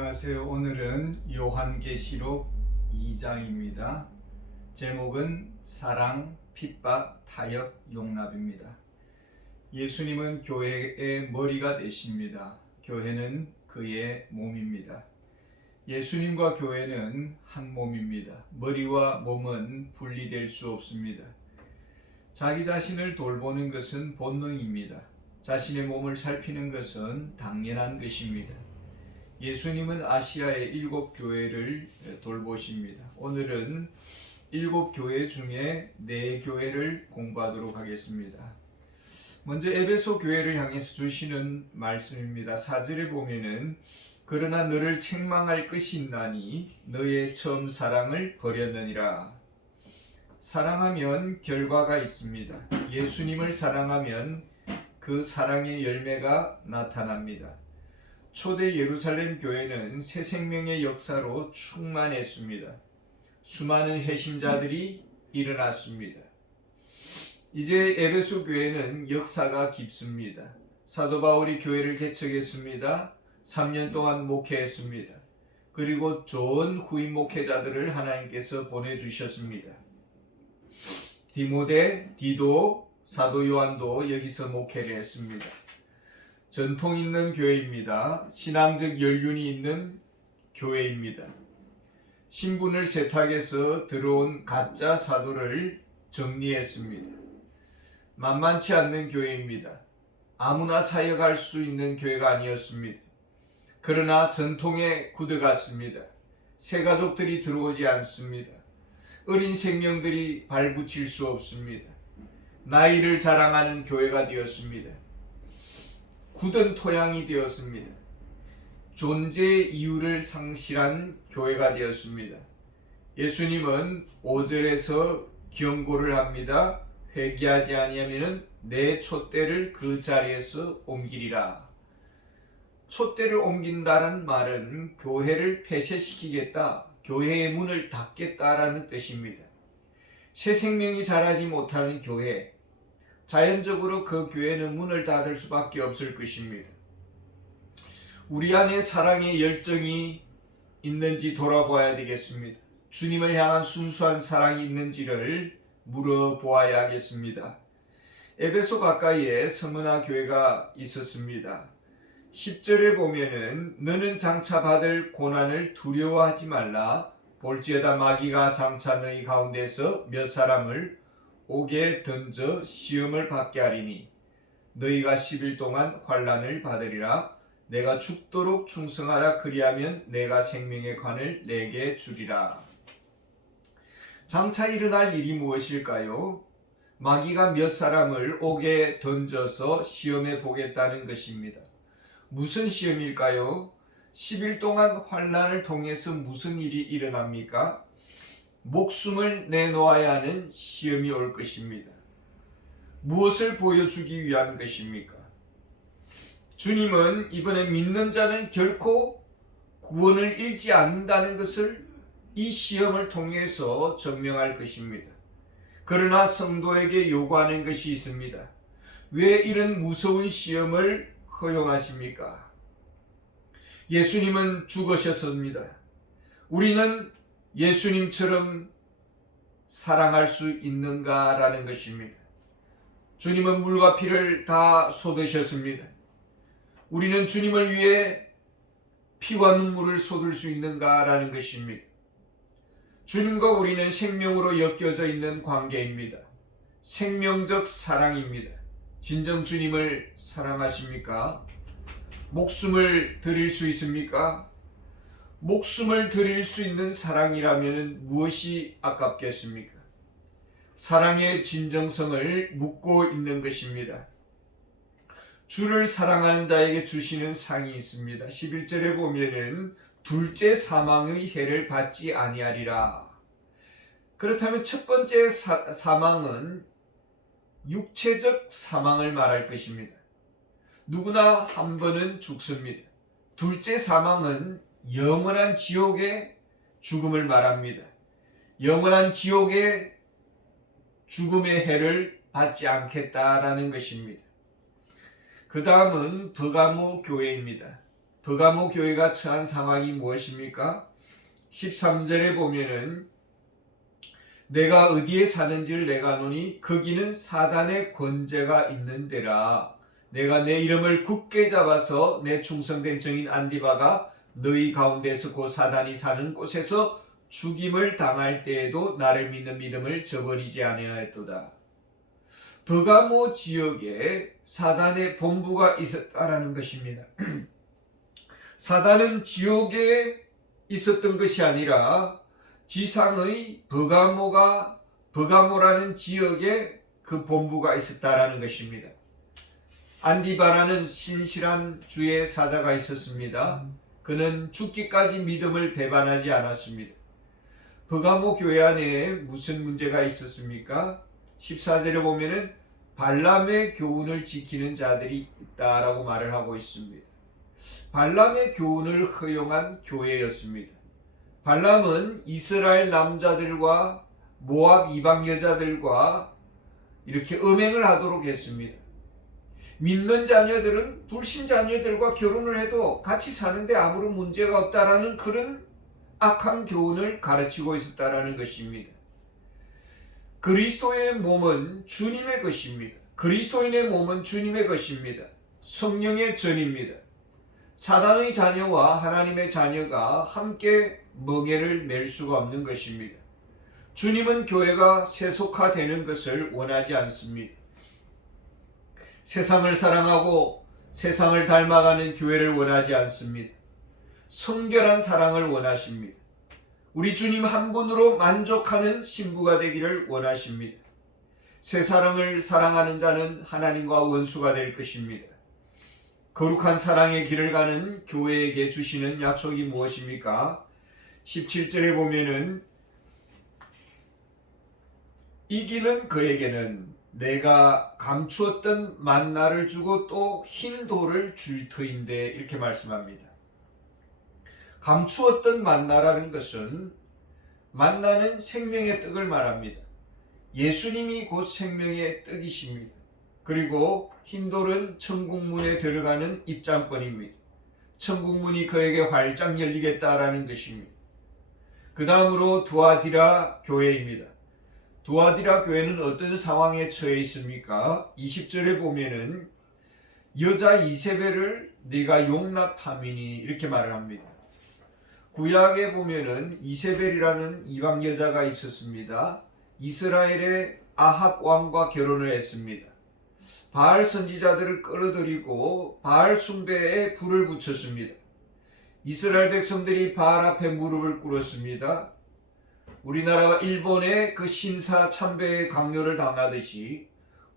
안녕하세요. 오늘은 요한계시록 2장입니다. 제목은 사랑, 핍박, 타협, 용납입니다. 예수님은 교회의 머리가 되십니다. 교회는 그의 몸입니다. 예수님과 교회는 한 몸입니다. 머리와 몸은 분리될 수 없습니다. 자기 자신을 돌보는 것은 본능입니다. 자신의 몸을 살피는 것은 당연한 것입니다. 예수님은 아시아의 7 교회를 돌보십니다. 오늘은 7 교회 중에 4 교회를 공부하도록 하겠습니다. 먼저 에베소 교회를 향해서 주시는 말씀입니다. 4절에 보면은 그러나 너를 책망할 것이 있나니 너의 처음 사랑을 버렸느니라. 사랑하면 결과가 있습니다. 예수님을 사랑하면 그 사랑의 열매가 나타납니다. 초대 예루살렘 교회는 새 생명의 역사로 충만했습니다. 수많은 회심자들이 일어났습니다. 이제 에베소 교회는 역사가 깊습니다. 사도 바울이 교회를 개척했습니다. 3년 동안 목회했습니다. 그리고 좋은 후임 목회자들을 하나님께서 보내주셨습니다. 디모데, 디도, 사도 요한도 여기서 목회를 했습니다. 전통 있는 교회입니다. 신앙적 연륜이 있는 교회입니다. 신분을 세탁해서 들어온 가짜 사도를 정리했습니다. 만만치 않는 교회입니다. 아무나 사역할 수 있는 교회가 아니었습니다. 그러나 전통에 굳어갔습니다. 새 가족들이 들어오지 않습니다. 어린 생명들이 발붙일 수 없습니다. 나이를 자랑하는 교회가 되었습니다. 굳은 토양이 되었습니다. 존재의 이유를 상실한 교회가 되었습니다. 예수님은 5절에서 경고를 합니다. 회개하지 아니하면 내 촛대를 그 자리에서 옮기리라. 촛대를 옮긴다는 말은 교회를 폐쇄시키겠다, 교회의 문을 닫겠다라는 뜻입니다. 새 생명이 자라지 못하는 교회, 자연적으로 그 교회는 문을 닫을 수밖에 없을 것입니다. 우리 안에 사랑의 열정이 있는지 돌아보아야 되겠습니다. 주님을 향한 순수한 사랑이 있는지를 물어보아야 하겠습니다. 에베소 가까이에 서문화 교회가 있었습니다. 10절에 보면은 너는 장차 받을 고난을 두려워하지 말라. 볼지어다 마귀가 장차 너희 가운데서 몇 사람을 옥에 던져 시험을 받게 하리니 너희가 10일 동안 환난을 받으리라. 내가 죽도록 충성하라. 그리하면 내가 생명의 관을 내게 주리라. 장차 일어날 일이 무엇일까요? 마귀가 몇 사람을 옥에 던져서 시험해 보겠다는 것입니다. 무슨 시험일까요? 10일 동안 환난을 통해서 무슨 일이 일어납니까? 목숨을 내놓아야 하는 시험이 올 것입니다. 무엇을 보여주기 위한 것입니까? 주님은 이번에 믿는 자는 결코 구원을 잃지 않는다는 것을 이 시험을 통해서 증명할 것입니다. 그러나 성도에게 요구하는 것이 있습니다. 왜 이런 무서운 시험을 허용하십니까? 예수님은 죽으셨습니다. 우리는 예수님처럼 사랑할 수 있는가라는 것입니다. 주님은 물과 피를 다 쏟으셨습니다. 우리는 주님을 위해 피와 눈물을 쏟을 수 있는가라는 것입니다. 주님과 우리는 생명으로 엮여져 있는 관계입니다. 생명적 사랑입니다. 진정 주님을 사랑하십니까? 목숨을 드릴 수 있습니까? 목숨을 드릴 수 있는 사랑이라면 무엇이 아깝겠습니까? 사랑의 진정성을 묻고 있는 것입니다. 주를 사랑하는 자에게 주시는 상이 있습니다. 11절에 보면은 둘째 사망의 해를 받지 아니하리라. 그렇다면 첫 번째 사망은 육체적 사망을 말할 것입니다. 누구나 한 번은 죽습니다. 둘째 사망은 영원한 지옥의 죽음을 말합니다. 영원한 지옥의 죽음의 해를 받지 않겠다라는 것입니다. 그 다음은 버가모 교회입니다. 버가모 교회가 처한 상황이 무엇입니까? 13절에 보면은 내가 어디에 사는지를 내가 아노니 거기는 사단의 권세가 있는 데라. 내가 내 이름을 굳게 잡아서 내 충성된 증인 안디바가 너희 가운데서 곧 사단이 사는 곳에서 죽임을 당할 때에도 나를 믿는 믿음을 저버리지 아니하였도다. 버가모 지역에 사단의 본부가 있었다라는 것입니다. 사단은 지옥에 있었던 것이 아니라 지상의 버가모라는 지역에 그 본부가 있었다라는 것입니다. 안디바라는 신실한 주의 사자가 있었습니다. 그는 죽기까지 믿음을 배반하지 않았습니다. 버가모 교회 안에 무슨 문제가 있었습니까? 14절에 보면은 발람의 교훈을 지키는 자들이 있다라고 말을 하고 있습니다. 발람의 교훈을 허용한 교회였습니다. 발람은 이스라엘 남자들과 모압 이방 여자들과 이렇게 음행을 하도록 했습니다. 믿는 자녀들은 불신 자녀들과 결혼을 해도 같이 사는데 아무런 문제가 없다라는 그런 악한 교훈을 가르치고 있었다라는 것입니다. 그리스도의 몸은 주님의 것입니다. 그리스도인의 몸은 주님의 것입니다. 성령의 전입니다. 사단의 자녀와 하나님의 자녀가 함께 멍에를 맬 수가 없는 것입니다. 주님은 교회가 세속화되는 것을 원하지 않습니다. 세상을 사랑하고 세상을 닮아가는 교회를 원하지 않습니다. 성결한 사랑을 원하십니다. 우리 주님 한 분으로 만족하는 신부가 되기를 원하십니다. 새 사랑을 사랑하는 자는 하나님과 원수가 될 것입니다. 거룩한 사랑의 길을 가는 교회에게 주시는 약속이 무엇입니까? 17절에 보면은 이기는 그에게는 내가 감추었던 만나를 주고 또 흰 돌을 줄 터인데 이렇게 말씀합니다. 감추었던 만나라는 것은 만나는 생명의 떡을 말합니다. 예수님이 곧 생명의 떡이십니다. 그리고 흰돌은 천국문에 들어가는 입장권입니다. 천국문이 그에게 활짝 열리겠다라는 것입니다. 그 다음으로 두아디라 교회입니다. 두아디라 교회는 어떤 상황에 처해 있습니까? 20절에 보면은 여자 이세벨을 네가 용납함이니 이렇게 말을 합니다. 구약에 보면은 이세벨이라는 이방 여자가 있었습니다. 이스라엘의 아합 왕과 결혼을 했습니다. 바알 선지자들을 끌어들이고 바알 숭배에 불을 붙였습니다. 이스라엘 백성들이 바알 앞에 무릎을 꿇었습니다. 우리나라가 일본의 그 신사 참배의 강요를 당하듯이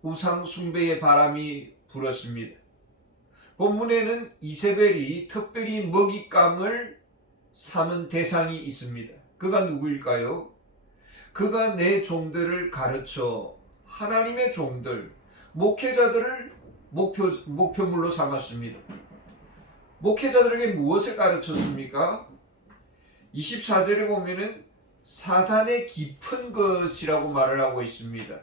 우상 숭배의 바람이 불었습니다. 본문에는 이세벨이 특별히 먹잇감을 삼은 대상이 있습니다. 그가 누구일까요? 그가 내 종들을 가르쳐 하나님의 종들, 목회자들을 목표물로 삼았습니다. 목회자들에게 무엇을 가르쳤습니까? 24절에 보면은 사단의 깊은 것이라고 말을 하고 있습니다.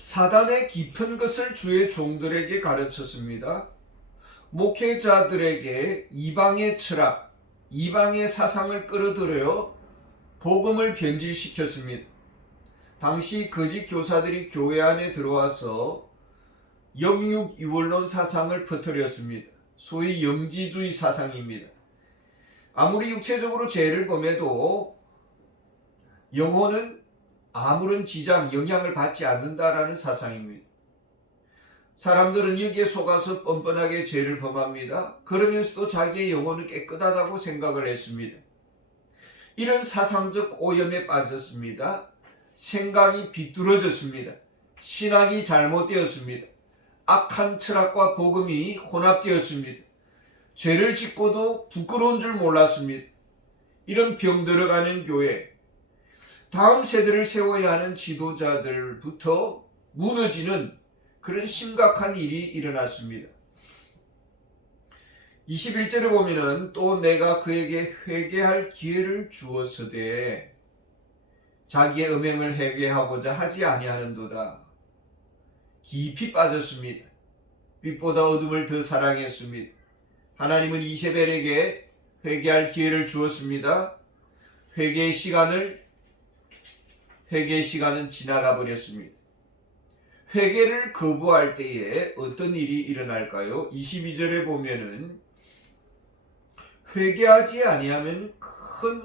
사단의 깊은 것을 주의 종들에게 가르쳤습니다. 목회자들에게 이방의 철학, 이방의 사상을 끌어들여 복음을 변질시켰습니다. 당시 거짓 교사들이 교회 안에 들어와서 영육 유월론 사상을 퍼뜨렸습니다. 소위 영지주의 사상입니다. 아무리 육체적으로 죄를 범해도 영혼은 아무런 지장, 영향을 받지 않는다라는 사상입니다. 사람들은 여기에 속아서 뻔뻔하게 죄를 범합니다. 그러면서도 자기의 영혼은 깨끗하다고 생각을 했습니다. 이런 사상적 오염에 빠졌습니다. 생각이 비뚤어졌습니다. 신학이 잘못되었습니다. 악한 철학과 복음이 혼합되었습니다. 죄를 짓고도 부끄러운 줄 몰랐습니다. 이런 병들어가는 교회, 다음 세대를 세워야 하는 지도자들부터 무너지는 그런 심각한 일이 일어났습니다. 21절에 보면은 또 내가 그에게 회개할 기회를 주었으되 자기의 음행을 회개하고자 하지 아니하는도다. 깊이 빠졌습니다. 빛보다 어둠을 더 사랑했습니다. 하나님은 이세벨에게 회개할 기회를 주었습니다. 회개의 시간은 지나가 버렸습니다. 회개를 거부할 때에 어떤 일이 일어날까요? 22절에 보면은 회개하지 아니하면 큰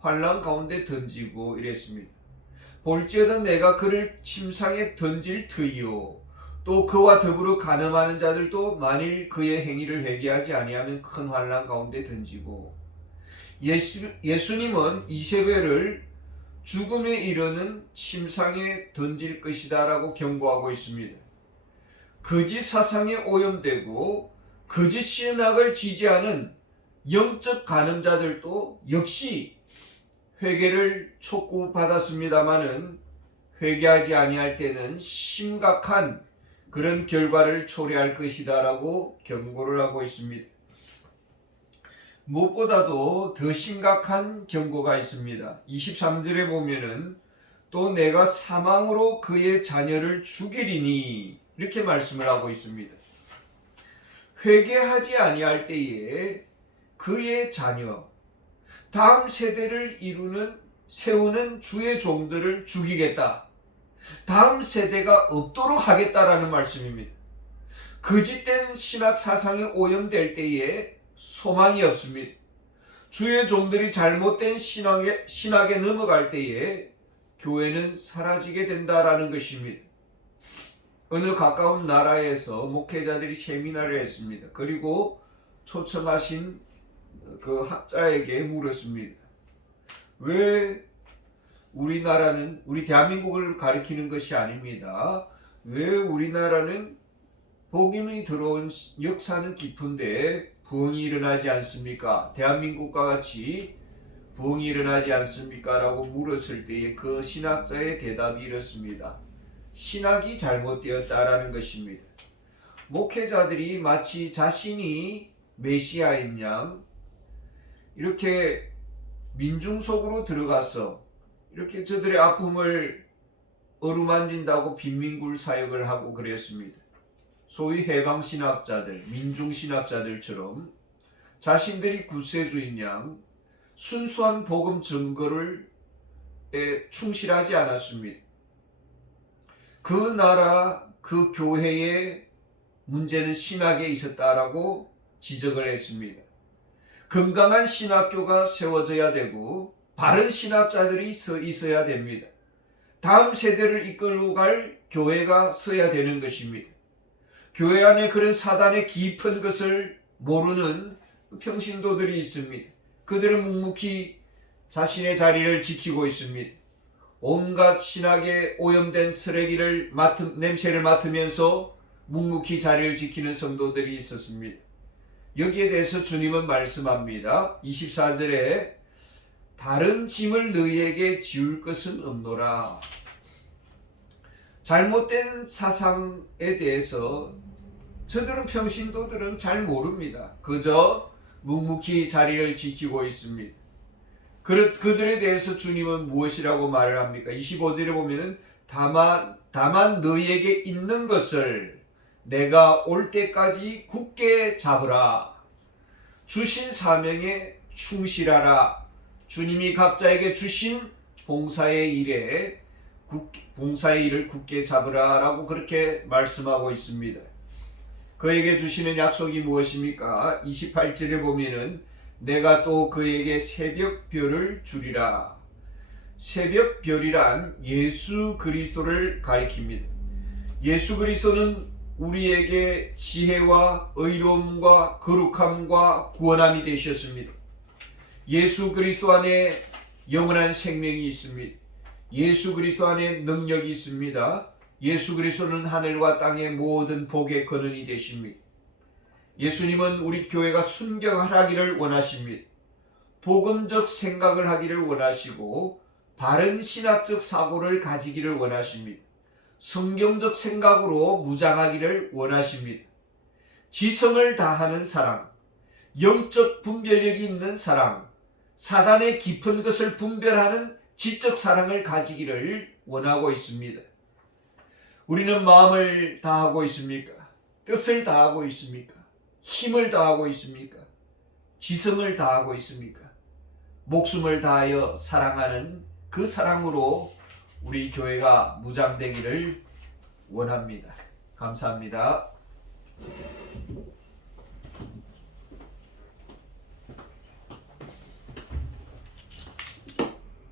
환난 가운데 던지고 이랬습니다. 볼지어다 내가 그를 침상에 던질 터이요 또 그와 더불어 간음하는 자들도 만일 그의 행위를 회개하지 아니하면 큰 환난 가운데 던지고, 예수님은 이세벨을 죽음에 이르는 침상에 던질 것이다 라고 경고하고 있습니다. 거짓 사상에 오염되고 거짓 신학을 지지하는 영적 간음자들도 역시 회개를 촉구받았습니다마는 회개하지 아니할 때는 심각한 그런 결과를 초래할 것이다 라고 경고를 하고 있습니다. 무엇보다도 더 심각한 경고가 있습니다. 23절에 보면은 또 내가 사망으로 그의 자녀를 죽이리니 이렇게 말씀을 하고 있습니다. 회개하지 아니할 때에 그의 자녀, 다음 세대를 세우는 주의 종들을 죽이겠다. 다음 세대가 없도록 하겠다라는 말씀입니다. 거짓된 신학 사상에 오염될 때에 소망이 없습니다. 주의 종들이 잘못된 신학에 넘어갈 때에 교회는 사라지게 된다라는 것입니다. 어느 가까운 나라에서 목회자들이 세미나를 했습니다. 그리고 초청하신 그 학자에게 물었습니다. 왜 우리나라는, 우리 대한민국을 가리키는 것이 아닙니다. 왜 우리나라는 복음이 들어온 역사는 깊은데 부흥이 일어나지 않습니까? 대한민국과 같이 부흥이 일어나지 않습니까? 라고 물었을 때에 그 신학자의 대답이 이렇습니다. 신학이 잘못되었다라는 것입니다. 목회자들이 마치 자신이 메시아인 양 이렇게 민중 속으로 들어가서 이렇게 저들의 아픔을 어루만진다고 빈민굴 사역을 하고 그랬습니다. 소위 해방신학자들, 민중신학자들처럼 자신들이 구세주인 양 순수한 복음 증거를 충실하지 않았습니다. 그 나라, 그 교회의 문제는 신학에 있었다라고 지적을 했습니다. 건강한 신학교가 세워져야 되고 바른 신학자들이 있어야 됩니다. 다음 세대를 이끌고 갈 교회가 서야 되는 것입니다. 교회 안에 그런 사단의 깊은 것을 모르는 평신도들이 있습니다. 그들은 묵묵히 자신의 자리를 지키고 있습니다. 온갖 신학에 오염된 쓰레기를 냄새를 맡으면서 묵묵히 자리를 지키는 성도들이 있었습니다. 여기에 대해서 주님은 말씀합니다. 24절에 다른 짐을 너희에게 지울 것은 없노라. 잘못된 사상에 대해서 저들은 평신도들은 잘 모릅니다. 그저 묵묵히 자리를 지키고 있습니다. 그들에 대해서 주님은 무엇이라고 말을 합니까? 25절에 보면은 다만 너희에게 있는 것을 내가 올 때까지 굳게 잡으라. 주신 사명에 충실하라. 주님이 각자에게 주신 봉사의 일을 굳게 잡으라 라고 그렇게 말씀하고 있습니다. 그에게 주시는 약속이 무엇입니까? 28절에 보면은 내가 또 그에게 새벽별을 주리라. 새벽별이란 예수 그리스도를 가리킵니다. 예수 그리스도는 우리에게 지혜와 의로움과 거룩함과 구원함이 되셨습니다. 예수 그리스도 안에 영원한 생명이 있습니다. 예수 그리스도 안에 능력이 있습니다. 예수 그리스도는 하늘과 땅의 모든 복의 근원이 되십니다. 예수님은 우리 교회가 순경하기를 원하십니다. 복음적 생각을 하기를 원하시고 바른 신학적 사고를 가지기를 원하십니다. 성경적 생각으로 무장하기를 원하십니다. 지성을 다하는 사랑, 영적 분별력이 있는 사랑, 사단의 깊은 것을 분별하는 지적 사랑을 가지기를 원하고 있습니다. 우리는 마음을 다하고 있습니까? 뜻을 다하고 있습니까? 힘을 다하고 있습니까? 지성을 다하고 있습니까? 목숨을 다하여 사랑하는 그 사랑으로 우리 교회가 무장되기를 원합니다. 감사합니다.